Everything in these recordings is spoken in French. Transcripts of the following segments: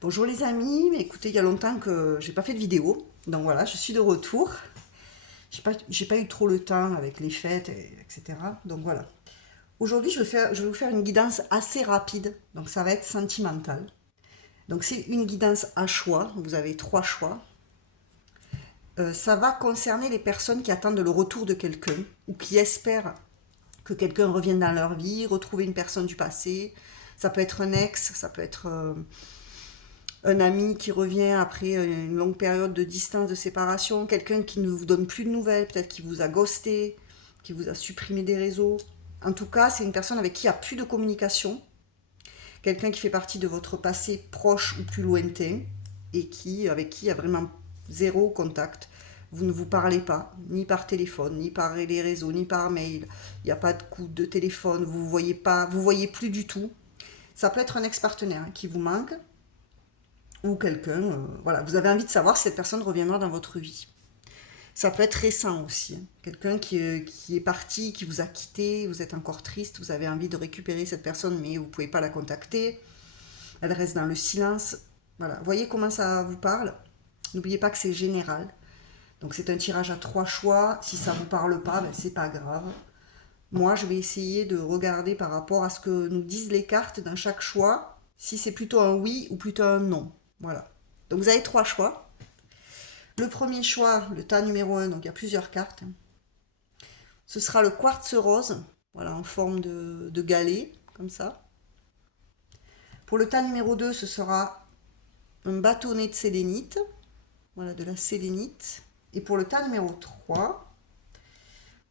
Bonjour les amis, écoutez, il y a longtemps que j'ai pas fait de vidéo, donc voilà, je suis de retour. J'ai pas eu trop le temps avec les fêtes, etc. Donc voilà. Aujourd'hui, je vais vous faire une guidance assez rapide, donc ça va être sentimental. Donc c'est une guidance à choix, vous avez trois choix. Ça va concerner les personnes qui attendent le retour de quelqu'un ou qui espèrent que quelqu'un revienne dans leur vie, retrouver une personne du passé. Ça peut être un ex, ça peut être un ami qui revient après une longue période de distance, de séparation, quelqu'un qui ne vous donne plus de nouvelles, peut-être qui vous a ghosté, qui vous a supprimé des réseaux. En tout cas, c'est une personne avec qui il n'y a plus de communication, quelqu'un qui fait partie de votre passé proche ou plus lointain et avec qui il y a vraiment zéro contact. Vous ne vous parlez pas, ni par téléphone, ni par les réseaux, ni par mail. Il n'y a pas de coup de téléphone, vous ne voyez pas, vous voyez plus du tout. Ça peut être un ex-partenaire qui vous manque, ou quelqu'un, voilà, vous avez envie de savoir si cette personne reviendra dans votre vie. Ça peut être récent aussi, hein. Quelqu'un qui est parti, qui vous a quitté, vous êtes encore triste, vous avez envie de récupérer cette personne, mais vous ne pouvez pas la contacter, elle reste dans le silence. Voilà, voyez comment ça vous parle. N'oubliez pas que c'est général. Donc c'est un tirage à trois choix. Si ça ne vous parle pas, ben, c'est pas grave. Moi, je vais essayer de regarder par rapport à ce que nous disent les cartes dans chaque choix, si c'est plutôt un oui ou plutôt un non. Voilà. Donc vous avez trois choix. Le premier choix, le tas numéro un, donc il y a plusieurs cartes. Ce sera le quartz rose, voilà, en forme de galet, comme ça. Pour le tas numéro 2, ce sera un bâtonnet de sélénite, voilà, de la sélénite. Et pour le tas numéro 3,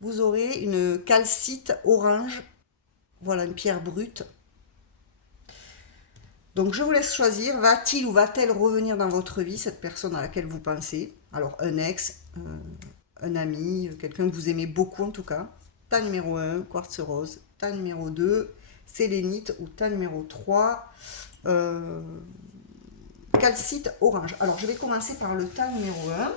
vous aurez une calcite orange, voilà, une pierre brute. Donc je vous laisse choisir, va-t-il ou va-t-elle revenir dans votre vie, cette personne à laquelle vous pensez? Alors un ex, un ami, quelqu'un que vous aimez beaucoup en tout cas. Tas numéro un, quartz rose. Tas numéro 2, sélénite. Ou tas numéro 3, euh, calcite orange. Alors je vais commencer par le tas numéro un.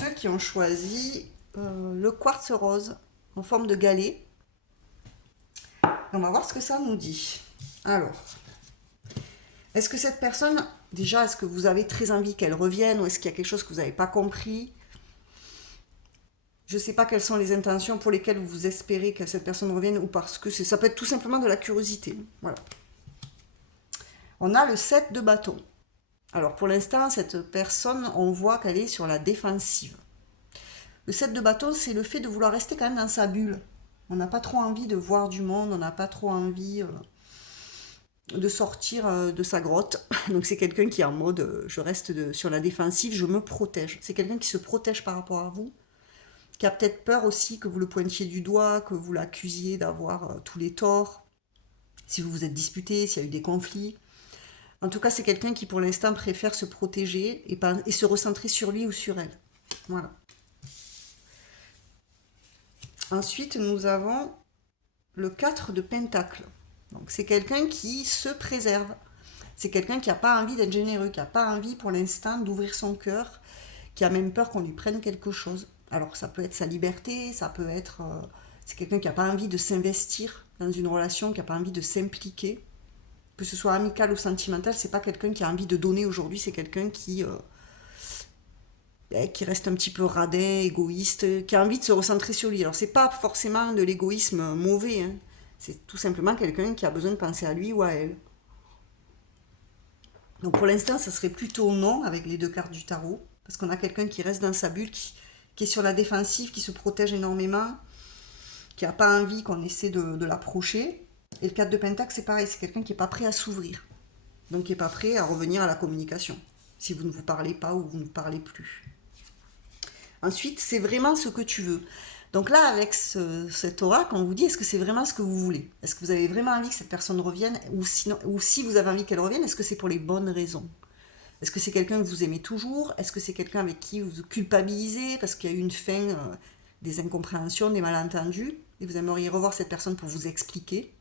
Ceux qui ont choisi le quartz rose en forme de galet. On va voir ce que ça nous dit. Alors, est-ce que cette personne, déjà, est-ce que vous avez très envie qu'elle revienne ou est-ce qu'il y a quelque chose que vous n'avez pas compris? Je ne sais pas quelles sont les intentions pour lesquelles vous espérez que cette personne revienne ou parce que ça peut être tout simplement de la curiosité. Voilà. On a le 7 de bâton. Alors pour l'instant, cette personne, on voit qu'elle est sur la défensive. Le 7 de bâton, c'est le fait de vouloir rester quand même dans sa bulle. On n'a pas trop envie de voir du monde, on n'a pas trop envie de sortir de sa grotte. Donc c'est quelqu'un qui est en mode je reste sur la défensive, je me protège. C'est quelqu'un qui se protège par rapport à vous, qui a peut-être peur aussi que vous le pointiez du doigt, que vous l'accusiez d'avoir tous les torts, si vous vous êtes disputé, s'il y a eu des conflits. En tout cas, c'est quelqu'un qui pour l'instant préfère se protéger et se recentrer sur lui ou sur elle. Voilà. Ensuite, nous avons le 4 de pentacle. Donc c'est quelqu'un qui se préserve. C'est quelqu'un qui n'a pas envie d'être généreux, qui n'a pas envie pour l'instant d'ouvrir son cœur, qui a même peur qu'on lui prenne quelque chose. Alors ça peut être sa liberté, ça peut être... c'est quelqu'un qui n'a pas envie de s'investir dans une relation, qui n'a pas envie de s'impliquer. Que ce soit amical ou sentimental, c'est pas quelqu'un qui a envie de donner aujourd'hui, c'est quelqu'un qui reste un petit peu radin, égoïste, qui a envie de se recentrer sur lui. Alors c'est pas forcément de l'égoïsme mauvais, hein. C'est tout simplement quelqu'un qui a besoin de penser à lui ou à elle. Donc pour l'instant, ça serait plutôt non avec les deux cartes du tarot, parce qu'on a quelqu'un qui reste dans sa bulle, qui est sur la défensive, qui se protège énormément, qui n'a pas envie qu'on essaie de l'approcher. Et le 4 de Pentacle, c'est pareil, c'est quelqu'un qui n'est pas prêt à s'ouvrir, donc qui n'est pas prêt à revenir à la communication, si vous ne vous parlez pas ou vous ne parlez plus. Ensuite, c'est vraiment ce que tu veux. Donc là, avec cet oracle, on vous dit, est-ce que c'est vraiment ce que vous voulez? Est-ce que vous avez vraiment envie que cette personne revienne? Ou si vous avez envie qu'elle revienne, est-ce que c'est pour les bonnes raisons? Est-ce que c'est quelqu'un que vous aimez toujours? Est-ce que c'est quelqu'un avec qui vous culpabilisez parce qu'il y a eu une fin, des incompréhensions, des malentendus, et vous aimeriez revoir cette personne pour vous expliquer?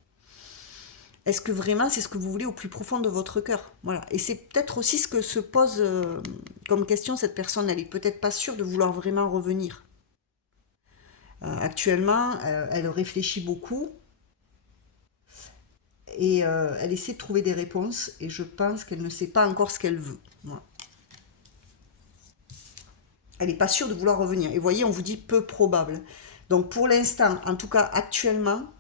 Est-ce que vraiment c'est ce que vous voulez au plus profond de votre cœur? Voilà. Et c'est peut-être aussi ce que se pose comme question cette personne. Elle est peut-être pas sûre de vouloir vraiment revenir. Actuellement, elle réfléchit beaucoup et elle essaie de trouver des réponses et je pense qu'elle ne sait pas encore ce qu'elle veut. Voilà. Elle n'est pas sûre de vouloir revenir. Et vous voyez, on vous dit peu probable. Donc pour l'instant, en tout cas actuellement,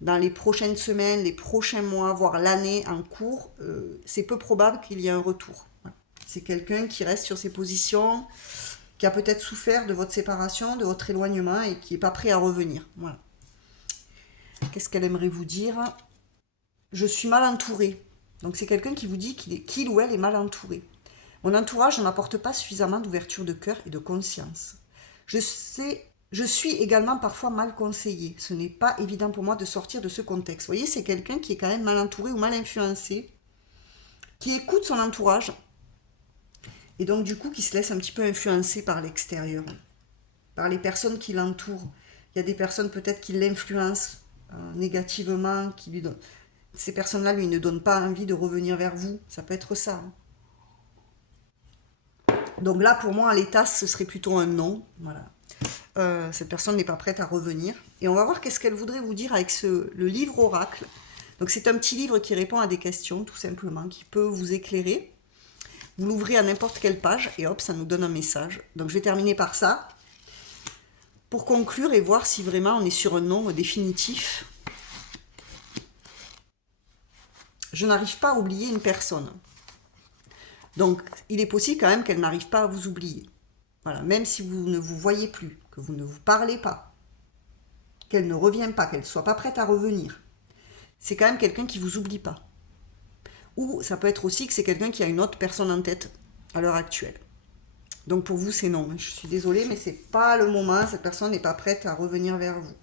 dans les prochaines semaines, les prochains mois, voire l'année en cours, c'est peu probable qu'il y ait un retour. Voilà. C'est quelqu'un qui reste sur ses positions, qui a peut-être souffert de votre séparation, de votre éloignement et qui n'est pas prêt à revenir. Voilà. Qu'est-ce qu'elle aimerait vous dire? Je suis mal entourée. Donc c'est quelqu'un qui vous dit qu'il ou elle est mal entouré. Mon entourage ne m'apporte pas suffisamment d'ouverture de cœur et de conscience. Je suis également parfois mal conseillée. Ce n'est pas évident pour moi de sortir de ce contexte. Vous voyez, c'est quelqu'un qui est quand même mal entouré ou mal influencé, qui écoute son entourage et donc du coup qui se laisse un petit peu influencer par l'extérieur, par les personnes qui l'entourent. Il y a des personnes peut-être qui l'influencent négativement, qui lui donnent... Ces personnes-là lui ne donnent pas envie de revenir vers vous. Ça peut être ça. Donc là, pour moi, à l'état, ce serait plutôt un non. Voilà. Cette personne n'est pas prête à revenir. Et on va voir qu'est-ce qu'elle voudrait vous dire avec le livre Oracle. Donc c'est un petit livre qui répond à des questions, tout simplement, qui peut vous éclairer. Vous l'ouvrez à n'importe quelle page et hop, ça nous donne un message. Donc je vais terminer par ça, pour conclure et voir si vraiment on est sur un non définitif. Je n'arrive pas à oublier une personne. Donc il est possible quand même qu'elle n'arrive pas à vous oublier. Voilà, même si vous ne vous voyez plus, que vous ne vous parlez pas, qu'elle ne revient pas, qu'elle ne soit pas prête à revenir. C'est quand même quelqu'un qui ne vous oublie pas. Ou ça peut être aussi que c'est quelqu'un qui a une autre personne en tête à l'heure actuelle. Donc pour vous, c'est non. Je suis désolée, mais c'est pas le moment. Cette personne n'est pas prête à revenir vers vous.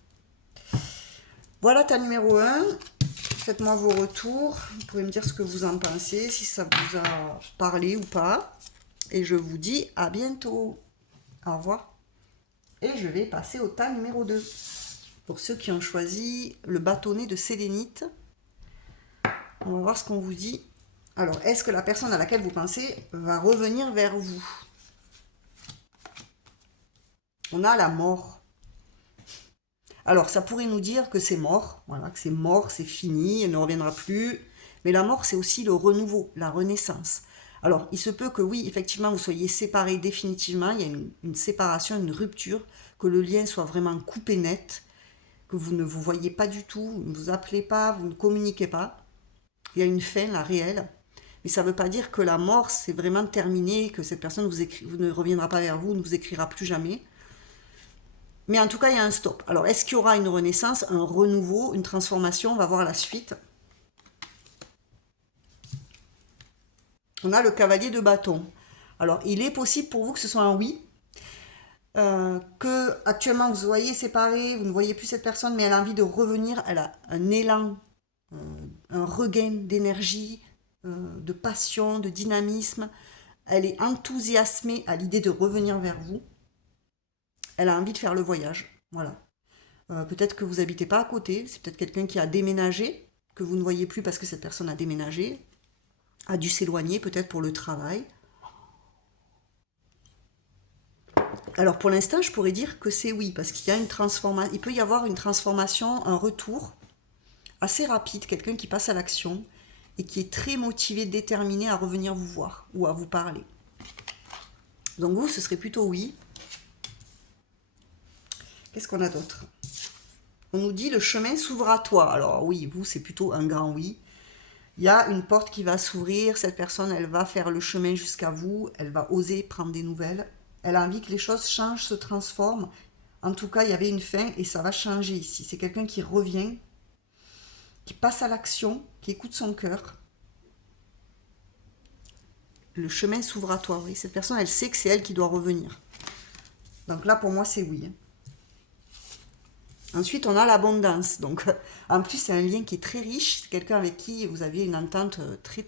Voilà ta numéro 1. Faites-moi vos retours. Vous pouvez me dire ce que vous en pensez, si ça vous a parlé ou pas. Et je vous dis à bientôt. Au revoir. Et je vais passer au tas numéro 2. Pour ceux qui ont choisi le bâtonnet de sélénite, on va voir ce qu'on vous dit. Alors, est-ce que la personne à laquelle vous pensez va revenir vers vous? On a la mort. Alors, ça pourrait nous dire que c'est mort, voilà, que c'est mort, c'est fini, elle ne reviendra plus. Mais la mort, c'est aussi le renouveau, la renaissance. Alors, il se peut que oui, effectivement, vous soyez séparés définitivement, il y a une séparation, une rupture, que le lien soit vraiment coupé net, que vous ne vous voyez pas du tout, vous ne vous appelez pas, vous ne communiquez pas. Il y a une fin, la réelle. Mais ça ne veut pas dire que la mort, c'est vraiment terminé, que cette personne vous ne reviendra pas vers vous, ne vous écrira plus jamais. Mais en tout cas, il y a un stop. Alors, est-ce qu'il y aura une renaissance, un renouveau, une transformation? On va voir la suite. On a le cavalier de bâton. Alors, il est possible pour vous que ce soit un oui. Que actuellement vous voyez séparé, vous ne voyez plus cette personne, mais elle a envie de revenir, elle a un élan, un regain d'énergie, de passion, de dynamisme. Elle est enthousiasmée à l'idée de revenir vers vous. Elle a envie de faire le voyage. Voilà. Peut-être que vous n'habitez pas à côté, c'est peut-être quelqu'un qui a déménagé, que vous ne voyez plus parce que cette personne a déménagé, a dû s'éloigner peut-être pour le travail. Alors pour l'instant, je pourrais dire que c'est oui, parce qu'il y a une transformation, il peut y avoir une transformation, un retour assez rapide, quelqu'un qui passe à l'action et qui est très motivé, déterminé à revenir vous voir ou à vous parler. Donc vous, ce serait plutôt oui. Qu'est-ce qu'on a d'autre? On nous dit le chemin s'ouvre à toi. Alors oui, vous, c'est plutôt un grand oui. Il y a une porte qui va s'ouvrir, cette personne, elle va faire le chemin jusqu'à vous, elle va oser prendre des nouvelles. Elle a envie que les choses changent, se transforment. En tout cas, il y avait une fin et ça va changer ici. C'est quelqu'un qui revient, qui passe à l'action, qui écoute son cœur. Le chemin s'ouvre à toi, oui. Cette personne, elle sait que c'est elle qui doit revenir. Donc là, pour moi, c'est oui. Ensuite, on a l'abondance. Donc, en plus, c'est un lien qui est très riche. C'est quelqu'un avec qui vous avez une entente très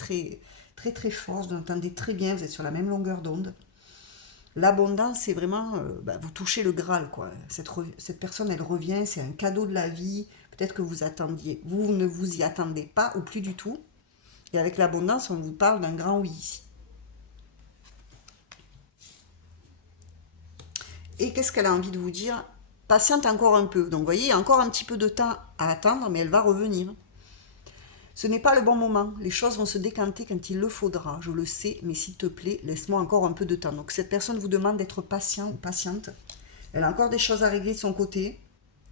forte. Vous entendez très bien, vous êtes sur la même longueur d'onde. L'abondance, c'est vraiment, vous touchez le Graal, quoi. Cette personne, elle revient, c'est un cadeau de la vie. Peut-être que vous attendiez, vous ne vous y attendez pas ou plus du tout. Et avec l'abondance, on vous parle d'un grand oui ici. Et qu'est-ce qu'elle a envie de vous dire? Patiente encore un peu. Donc, vous voyez, il y a encore un petit peu de temps à attendre, mais elle va revenir. Ce n'est pas le bon moment. Les choses vont se décanter quand il le faudra. Je le sais, mais s'il te plaît, laisse-moi encore un peu de temps. Donc cette personne vous demande d'être patient ou patiente. Elle a encore des choses à régler de son côté,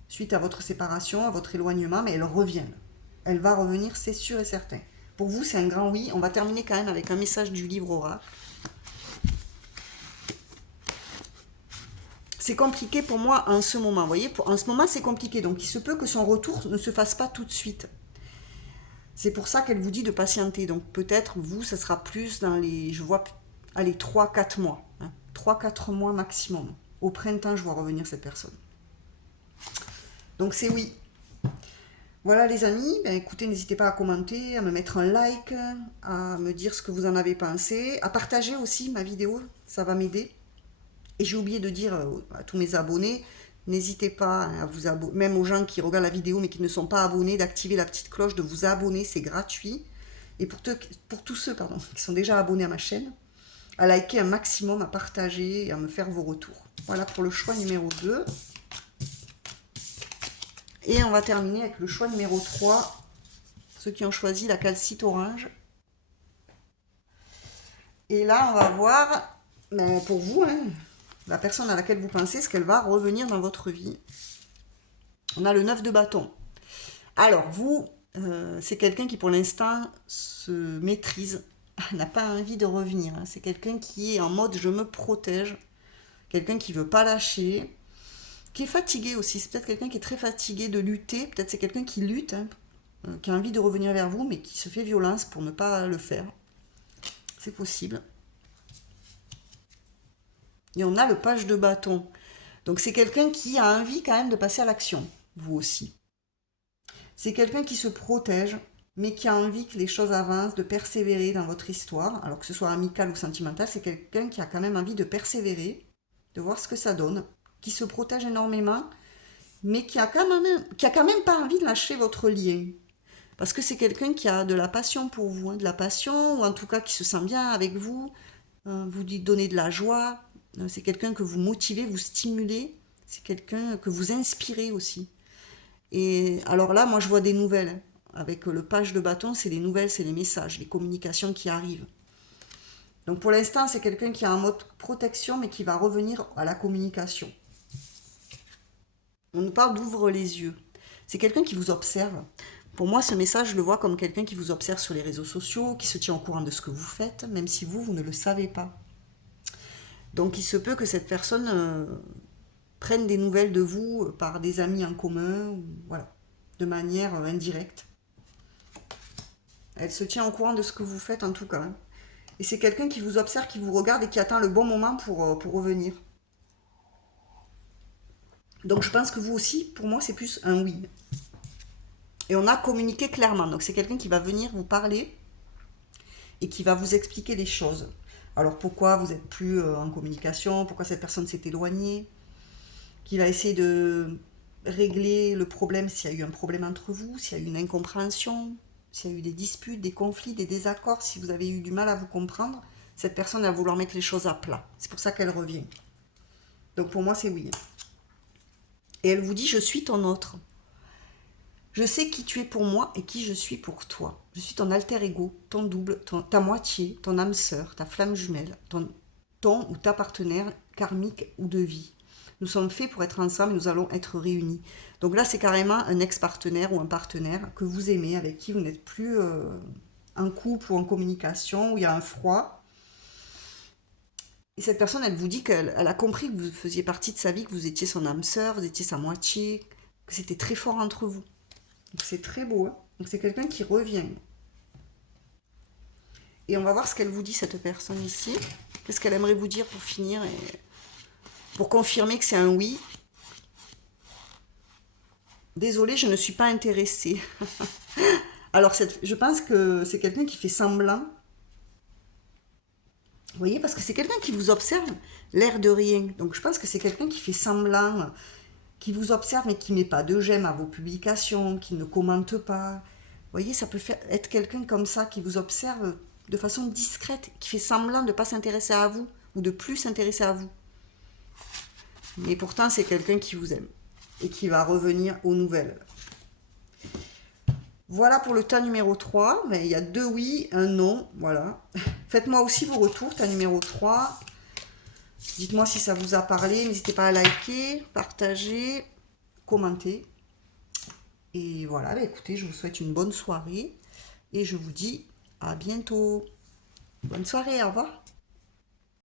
suite à votre séparation, à votre éloignement, mais elle revient. Elle va revenir, c'est sûr et certain. Pour vous, c'est un grand oui. On va terminer quand même avec un message du livre oracle. C'est compliqué pour moi en ce moment. Vous voyez, en ce moment, c'est compliqué. Donc, il se peut que son retour ne se fasse pas tout de suite. C'est pour ça qu'elle vous dit de patienter. Donc, peut-être, vous, ça sera plus dans les, je vois, allez, 3-4 mois. 3-4 mois maximum. Au printemps, je vois revenir cette personne. Donc, c'est oui. Voilà les amis, ben écoutez, n'hésitez pas à commenter, à me mettre un like, à me dire ce que vous en avez pensé, à partager aussi ma vidéo, ça va m'aider. Et j'ai oublié de dire à tous mes abonnés, n'hésitez pas à vous abonner, même aux gens qui regardent la vidéo mais qui ne sont pas abonnés, d'activer la petite cloche, de vous abonner, c'est gratuit. Et pour tous ceux qui sont déjà abonnés à ma chaîne, à liker un maximum, à partager et à me faire vos retours. Voilà pour le choix numéro 2. Et on va terminer avec le choix numéro 3. Ceux qui ont choisi la calcite orange. Et là, on va voir, ben, pour vous, la personne à laquelle vous pensez, ce qu'elle va revenir dans votre vie. On a le 9 de bâton. Alors, vous, c'est quelqu'un qui, pour l'instant, se maîtrise, n'a pas envie de revenir. C'est quelqu'un qui est en mode « je me protège », quelqu'un qui ne veut pas lâcher, qui est fatigué aussi. C'est peut-être quelqu'un qui est très fatigué de lutter. Peut-être c'est quelqu'un qui lutte, qui a envie de revenir vers vous, mais qui se fait violence pour ne pas le faire. C'est possible. Et on a le page de bâton. Donc c'est quelqu'un qui a envie quand même de passer à l'action, vous aussi. C'est quelqu'un qui se protège, mais qui a envie que les choses avancent, de persévérer dans votre histoire. Alors que ce soit amical ou sentimental, c'est quelqu'un qui a quand même envie de persévérer, de voir ce que ça donne, qui se protège énormément, mais qui a quand même pas envie de lâcher votre lien. Parce que c'est quelqu'un qui a de la passion pour vous, de la passion, ou en tout cas qui se sent bien avec vous, vous donnez de la joie, c'est quelqu'un que vous motivez, vous stimulez, c'est quelqu'un que vous inspirez aussi. Et alors là, moi je vois des nouvelles. Avec le page de bâton, c'est les nouvelles, c'est les messages, les communications qui arrivent. Donc pour l'instant, c'est quelqu'un qui a un mode protection, mais qui va revenir à la communication. On nous parle d'ouvre les yeux. C'est quelqu'un qui vous observe. Pour moi, ce message, je le vois comme quelqu'un qui vous observe sur les réseaux sociaux, qui se tient au courant de ce que vous faites, même si vous ne le savez pas. Donc il se peut que cette personne prenne des nouvelles de vous par des amis en commun, ou, voilà, de manière indirecte. Elle se tient au courant de ce que vous faites en tout cas. Et c'est quelqu'un qui vous observe, qui vous regarde et qui attend le bon moment pour revenir. Donc je pense que vous aussi, pour moi, c'est plus un oui. Et on a communiqué clairement. Donc c'est quelqu'un qui va venir vous parler et qui va vous expliquer les choses. Alors pourquoi vous n'êtes plus en communication, pourquoi cette personne s'est éloignée, qui va essayer de régler le problème s'il y a eu un problème entre vous, s'il y a eu une incompréhension, s'il y a eu des disputes, des conflits, des désaccords, si vous avez eu du mal à vous comprendre, cette personne va vouloir mettre les choses à plat. C'est pour ça qu'elle revient. Donc pour moi, c'est oui. Et elle vous dit, je suis ton autre. Je sais qui tu es pour moi et qui je suis pour toi. Je suis ton alter ego, ton double, ta moitié, ton âme sœur, ta flamme jumelle, ton ou ta partenaire karmique ou de vie. Nous sommes faits pour être ensemble et nous allons être réunis. Donc là, c'est carrément un ex-partenaire ou un partenaire que vous aimez, avec qui vous n'êtes plus en couple ou en communication, où il y a un froid. Et cette personne, elle vous dit qu'elle a compris que vous faisiez partie de sa vie, que vous étiez son âme sœur, vous étiez sa moitié, que c'était très fort entre vous. Donc c'est très beau. Donc c'est quelqu'un qui revient. Et on va voir ce qu'elle vous dit, cette personne ici. Qu'est-ce qu'elle aimerait vous dire pour finir et pour confirmer que c'est un oui. Désolée, je ne suis pas intéressée. Alors, je pense que c'est quelqu'un qui fait semblant. Vous voyez, parce que c'est quelqu'un qui vous observe, l'air de rien. Donc, je pense que c'est quelqu'un qui fait semblant, qui vous observe, mais qui ne met pas de j'aime à vos publications, qui ne commente pas. Vous voyez, ça peut être quelqu'un comme ça, qui vous observe de façon discrète, qui fait semblant de ne pas s'intéresser à vous, ou de plus s'intéresser à vous. Mais pourtant, c'est quelqu'un qui vous aime et qui va revenir aux nouvelles. Voilà pour le tas numéro 3. Mais il y a 2 oui, un non. Voilà. Faites-moi aussi vos retours, tas numéro 3. Dites-moi si ça vous a parlé. N'hésitez pas à liker, partager, commenter. Et voilà, bah écoutez, je vous souhaite une bonne soirée. Et je vous dis à bientôt. Bonne soirée, au revoir.